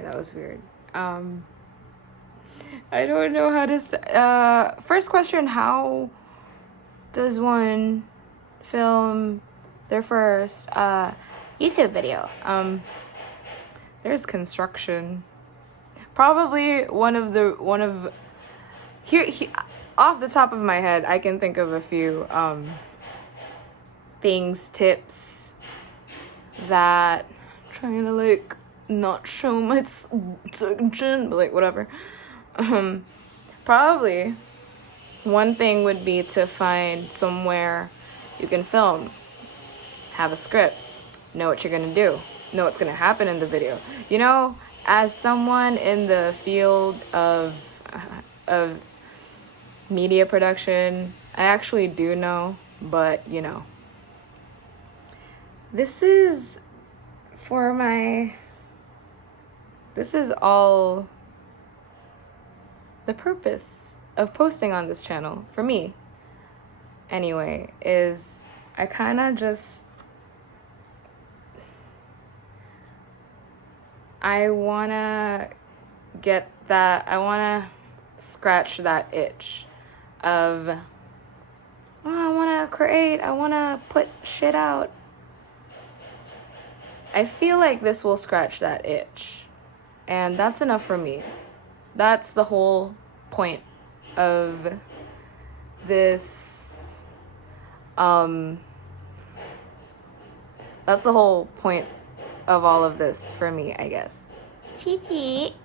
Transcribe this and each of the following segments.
Okay, that was weird. I don't know how to first question, how does one film their first YouTube video? There's construction. Probably one of here off the top of my head, I can think of a few tips that I'm trying to like not show my chin, but like whatever. Probably one thing would be to find somewhere you can film, have a script, know what you're gonna do, know what's gonna happen in the video. You know, as someone in the field of media production, I actually do know, but you know, this is all the purpose of posting on this channel, for me anyway, is I kind of just, I want to scratch that itch of, oh, I want to create, I want to put shit out. I feel like this will scratch that itch, and that's enough for me. That's the whole point of this, that's the whole point of all of this for me, I guess. Chichi.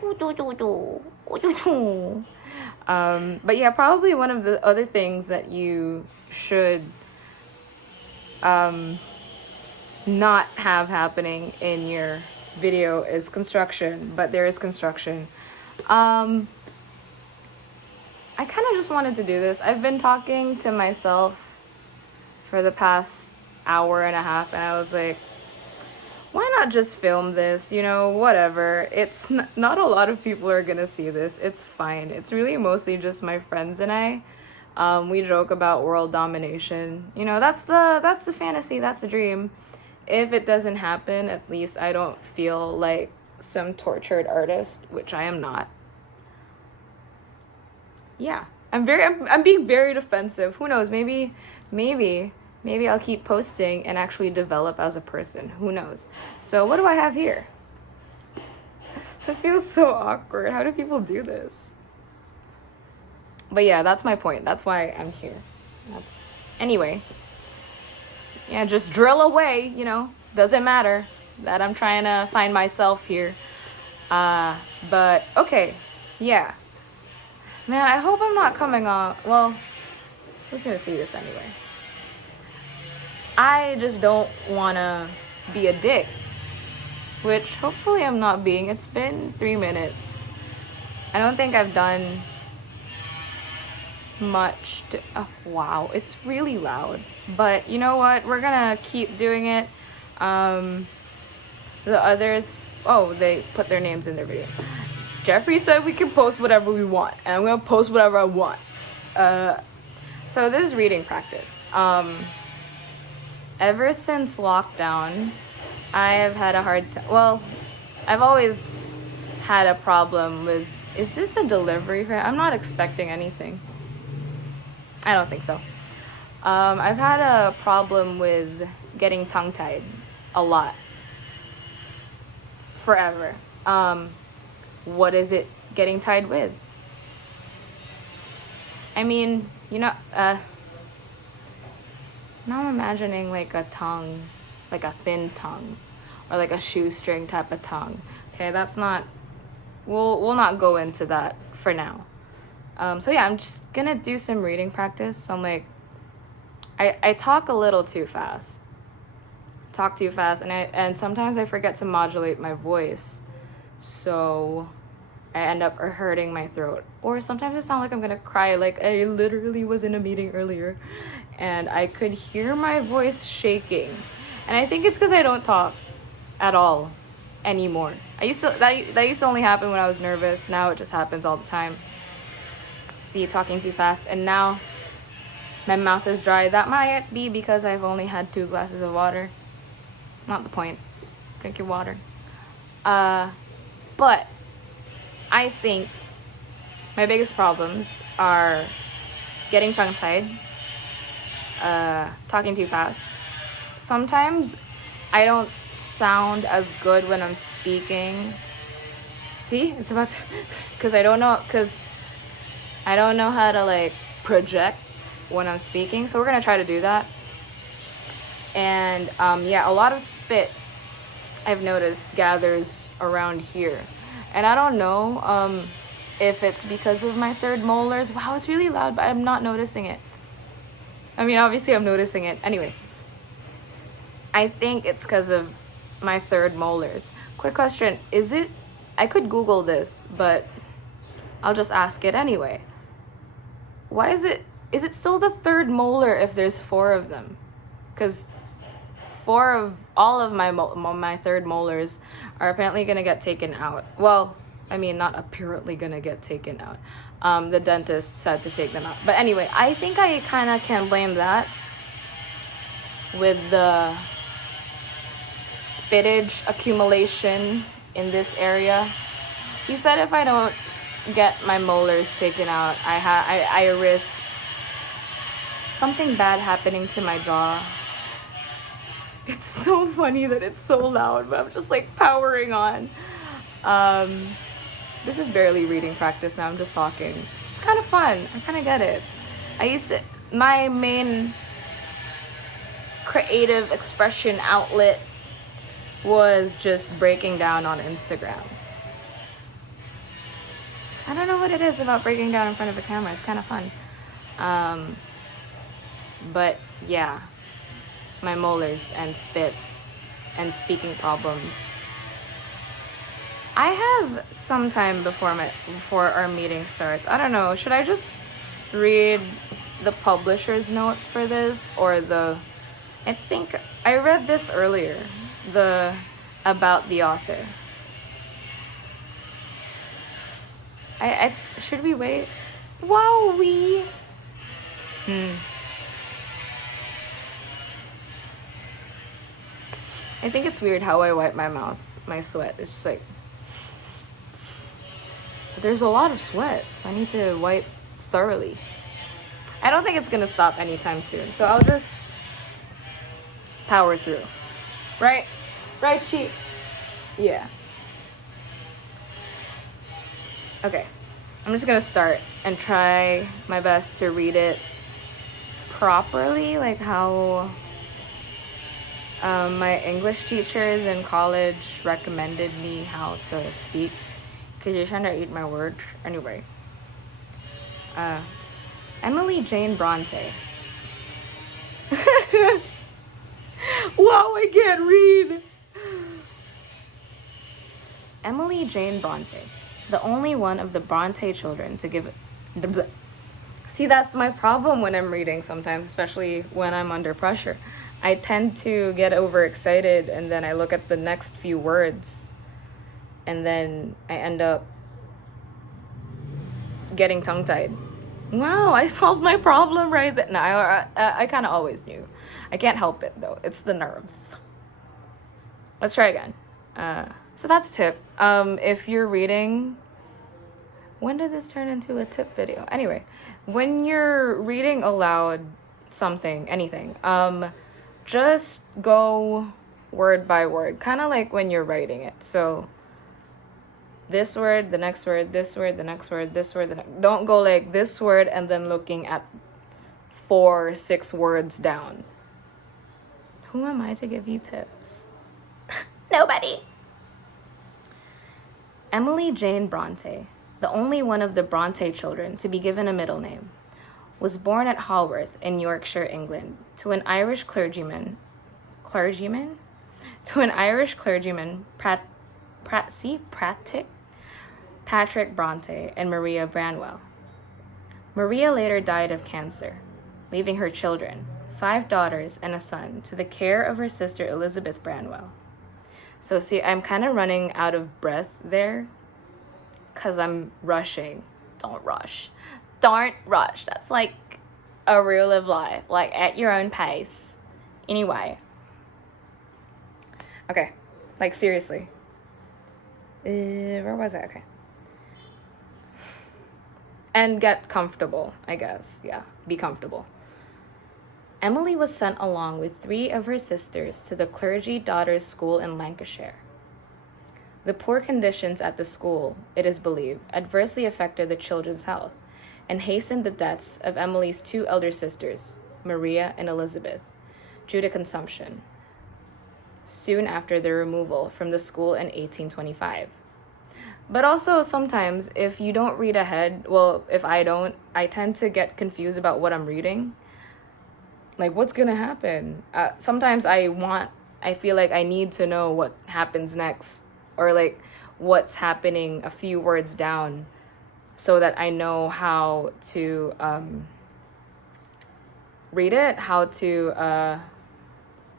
But yeah, probably one of the other things that you should not have happening in your video is construction, but there is construction. I kind of just wanted to do this. I've been talking to myself for the past hour and a half, and I was like, why not just film this? You know, whatever. It's not a lot of people are gonna see this. It's fine. It's really mostly just my friends and I. We joke about world domination. You know, that's the fantasy. That's the dream. If it doesn't happen, at least I don't feel like some tortured artist, which I am not. Yeah, I'm being very defensive. Who knows? Maybe I'll keep posting and actually develop as a person. Who knows? So what do I have here? This feels so awkward. How do people do this? But yeah, that's my point. That's why I'm here. Anyway. Yeah, just drill away, you know. Doesn't matter that I'm trying to find myself here. But okay. Yeah. Man, I hope I'm not coming off. Well, who's gonna see this anyway? I just don't wanna be a dick, which hopefully I'm not being. It's been 3 minutes. I don't think I've done much to, oh, wow, it's really loud. But you know what? We're gonna keep doing it. The others, oh, they put their names in their video. Jeffrey said we can post whatever we want, and I'm gonna post whatever I want. So this is reading practice. Ever since lockdown, I have had a hard time. Well, I've always had a problem with, is this a delivery? I'm not expecting anything. I don't think so. I've had a problem with getting tongue-tied a lot. Forever. What is it getting tied with? I mean, you know, now I'm imagining like a tongue, like a thin tongue, or like a shoestring type of tongue. Okay, that's not, we'll not go into that for now. So yeah, I'm just gonna do some reading practice. I'm like, I talk a little too fast. Talk too fast, and sometimes I forget to modulate my voice. So I end up hurting my throat. Or sometimes I sound like I'm gonna cry, like I literally was in a meeting earlier and I could hear my voice shaking. And I think it's because I don't talk at all anymore. That used to only happen when I was nervous. Now it just happens all the time. See, talking too fast, and now my mouth is dry. That might be because I've only had 2 glasses of water. Not the point. Drink your water. But I think my biggest problems are getting tongue-tied, talking too fast. Sometimes I don't sound as good when I'm speaking. See, it's about to, because I don't know how to like project when I'm speaking. So we're gonna try to do that. And yeah, a lot of spit I've noticed gathers around here, and I don't know if it's because of my third molars. Wow, it's really loud, but I'm not noticing it. I mean, obviously I'm noticing it. Anyway, I think it's because of my third molars. Quick question, is it, I could Google this, but I'll just ask it anyway. Why is it still the third molar if there's 4 of them? Because all of my third molars are apparently gonna get taken out. Well, I mean, not apparently gonna get taken out. The dentist said to take them out. But anyway, I think I kind of can blame that with the spittage accumulation in this area. He said if I don't get my molars taken out, I risk something bad happening to my jaw. It's so funny that it's so loud, but I'm just like powering on. This is barely reading practice now. I'm just talking. It's kind of fun. I kind of get it. My main creative expression outlet was just breaking down on Instagram. I don't know what it is about breaking down in front of a camera. It's kind of fun. But yeah, my molars and spit and speaking problems. I have some time before our meeting starts. I don't know. Should I just read the publisher's note for this, or I think I read this earlier, about the author. I should we wait? Wow, I think it's weird how I wipe my mouth, my sweat. It's just like, there's a lot of sweat, so I need to wipe thoroughly. I don't think it's gonna stop anytime soon, so I'll just power through. Right, Chi? Yeah. Okay, I'm just gonna start and try my best to read it properly, like how my English teachers in college recommended me how to speak, because you're trying to eat my words. Anyway, Emily Jane Bronte. Wow, I can't read. Emily Jane Bronte, the only one of the Bronte children to give. See, that's my problem when I'm reading sometimes, especially when I'm under pressure. I tend to get overexcited, and then I look at the next few words, and then I end up getting tongue-tied. Wow, I solved my problem right then. No, I kind of always knew. I can't help it, though. It's the nerves. Let's try again. So that's tip. If you're reading... When did this turn into a tip video? Anyway, when you're reading aloud something, anything, just go word by word. Kind of like when you're writing it. So... this word, the next word, this word, the next word, this word, the next. Don't go like this word and then looking at 4, 6 words down. Who am I to give you tips? Nobody. Emily Jane Bronte, the only one of the Bronte children to be given a middle name, was born at Haworth in Yorkshire, England, to an Irish clergyman, Patrick Bronte and Maria Branwell. Maria later died of cancer, leaving her children, 5 daughters and a son, to the care of her sister Elizabeth Branwell. So see, I'm kind of running out of breath there because I'm rushing. Don't rush. Don't rush. That's like a rule of life, like at your own pace. Anyway. Okay, like seriously. Where was I? Okay. And get comfortable, I guess. Yeah, be comfortable. Emily was sent along with 3 of her sisters to the clergy daughters' school in Lancashire. The poor conditions at the school, it is believed, adversely affected the children's health and hastened the deaths of Emily's 2 elder sisters, Maria and Elizabeth, due to consumption, soon after their removal from the school in 1825. But also sometimes if you don't read ahead, well, if I don't, I tend to get confused about what I'm reading. Like, what's gonna happen? Sometimes I feel like I need to know what happens next, or like what's happening a few words down, so that I know how to read it, how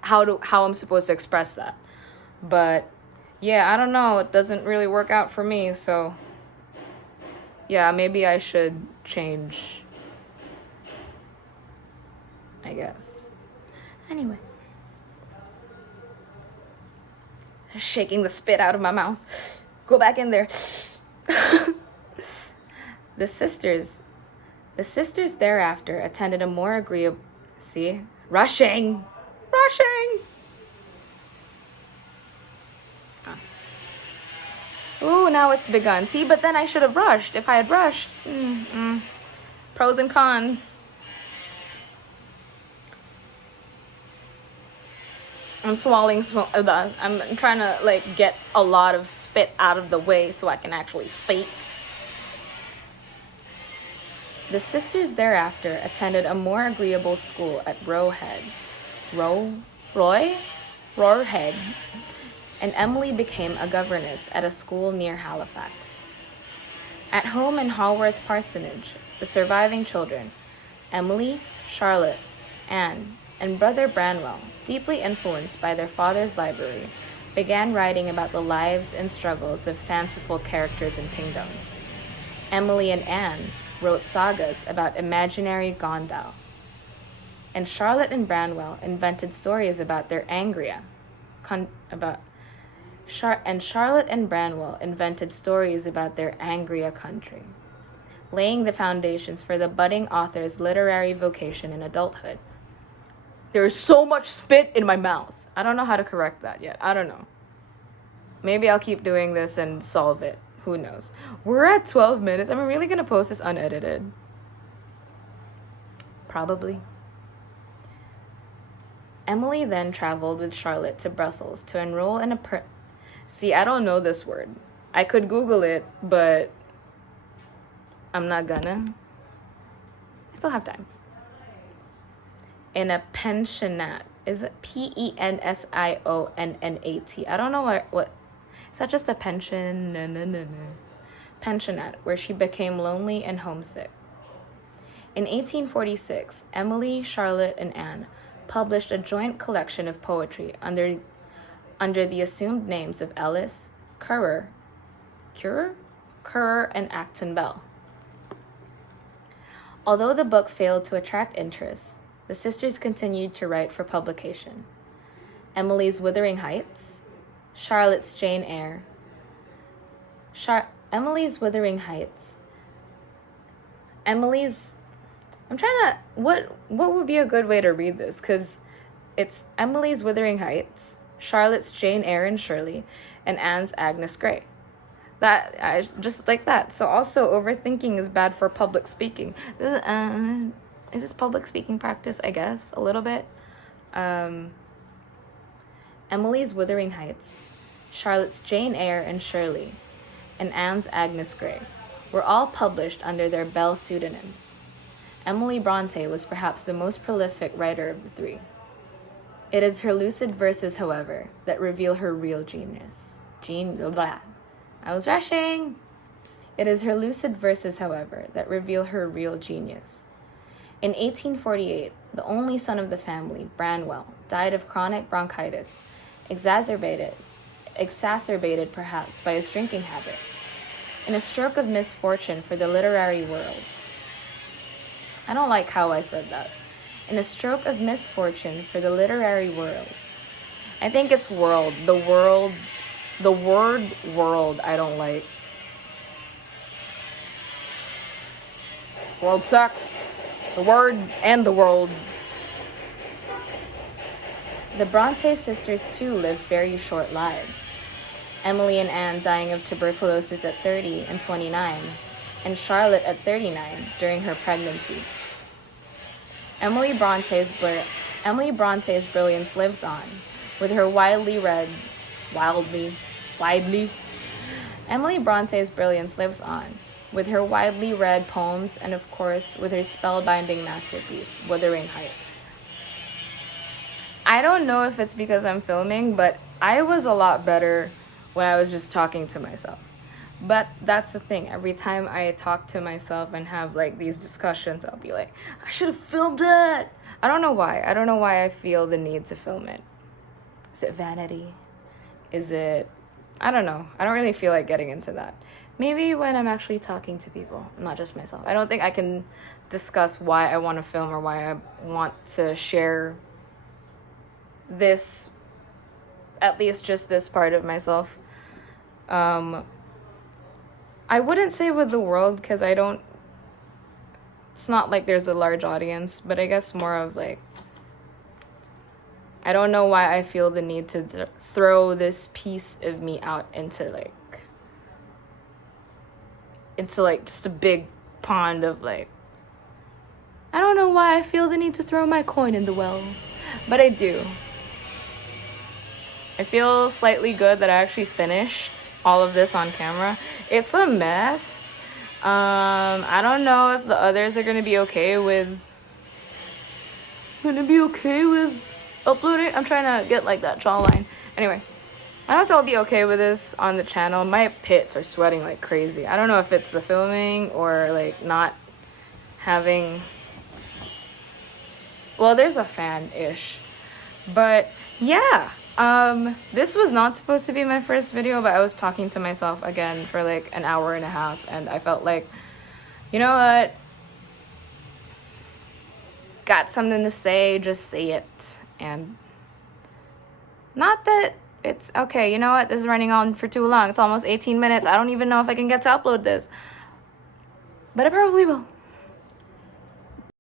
I'm supposed to express that. But yeah, I don't know, it doesn't really work out for me, so yeah, maybe I should change, I guess. Anyway, shaking the spit out of my mouth. Go back in there. The sisters thereafter attended a more agreeable... See? Rushing! Ooh, now it's begun. See, but then I should have rushed. If I had rushed. Pros and cons. I'm swallowing. I'm trying to like get a lot of spit out of the way so I can actually speak. The sisters thereafter attended a more agreeable school at Roehead, and Emily became a governess at a school near Halifax. At home in Haworth Parsonage, the surviving children, Emily, Charlotte, Anne, and brother Branwell, deeply influenced by their father's library, began writing about the lives and struggles of fanciful characters and kingdoms. Emily and Anne wrote sagas about imaginary Gondal, and Charlotte and Branwell invented stories about their Angria, Charlotte and Branwell invented stories about their Angria country, laying the foundations for the budding author's literary vocation in adulthood. There's so much spit in my mouth. I don't know how to correct that yet. I don't know. Maybe I'll keep doing this and solve it. Who knows? We're at 12 minutes. Am I really going to post this unedited? Probably. Emily then traveled with Charlotte to Brussels to enroll in a See, I don't know this word. I could Google it, but I'm not gonna. I still have time. In a pensionnat. Is it pensionat? I don't know what. Is that just a pension? No. Pensionnat, where she became lonely and homesick. In 1846, Emily, Charlotte, and Anne published a joint collection of poetry under the assumed names of Ellis, Currer, and Acton Bell. Although the book failed to attract interest, the sisters continued to write for publication. Emily's Wuthering Heights, Charlotte's Jane Eyre. Emily's Wuthering Heights. I'm trying to... What would be a good way to read this? Because it's Emily's Wuthering Heights, Charlotte's Jane Eyre and Shirley, and Anne's Agnes Grey. Just like that. So also, overthinking is bad for public speaking. Is this public speaking practice? I guess, a little bit. Emily's Wuthering Heights, Charlotte's Jane Eyre and Shirley, and Anne's Agnes Grey were all published under their Bell pseudonyms. Emily Bronte was perhaps the most prolific writer of the 3. It is her lucid verses, however, that reveal her real genius. I was rushing! It is her lucid verses, however, that reveal her real genius. In 1848, the only son of the family, Branwell, died of chronic bronchitis, exacerbated perhaps by his drinking habit. In a stroke of misfortune for the literary world. I don't like how I said that. In a stroke of misfortune for the literary world. I think it's world. The world The word world I don't like. World sucks. The word and the world. The Bronte sisters too lived very short lives. Emily and Anne dying of tuberculosis at 30 and 29, and Charlotte at 39 during her pregnancy. Emily Bronte's brilliance lives on, with her Emily Bronte's brilliance lives on, with her widely read poems and of course with her spellbinding masterpiece, Wuthering Heights. I don't know if it's because I'm filming, but I was a lot better when I was just talking to myself. But that's the thing. Every time I talk to myself and have like these discussions, I'll be like, I should have filmed it. I don't know why. I don't know why I feel the need to film it. Is it vanity? Is it... I don't know. I don't really feel like getting into that. Maybe when I'm actually talking to people, not just myself. I don't think I can discuss why I want to film or why I want to share this, at least just this part of myself. I wouldn't say with the world, because it's not like there's a large audience, but I guess more of like, I don't know why I feel the need to throw this piece of me out into just a big pond of like, I don't know why I feel the need to throw my coin in the well, but I do. I feel slightly good that I actually finished all of this on camera. It's a mess. I don't know if the others are gonna be okay with uploading. I'm trying to get like that jawline. Anyway, I don't know if they'll be okay with this on the channel. My pits are sweating like crazy. I don't know if it's the filming or like not having... Well, there's a fan-ish. But yeah. This was not supposed to be my first video, but I was talking to myself again for like an hour and a half, and I felt like, you know what? Got something to say, just say it. And not that it's okay, you know what? This is running on for too long. It's almost 18 minutes. I don't even know if I can get to upload this. But I probably will.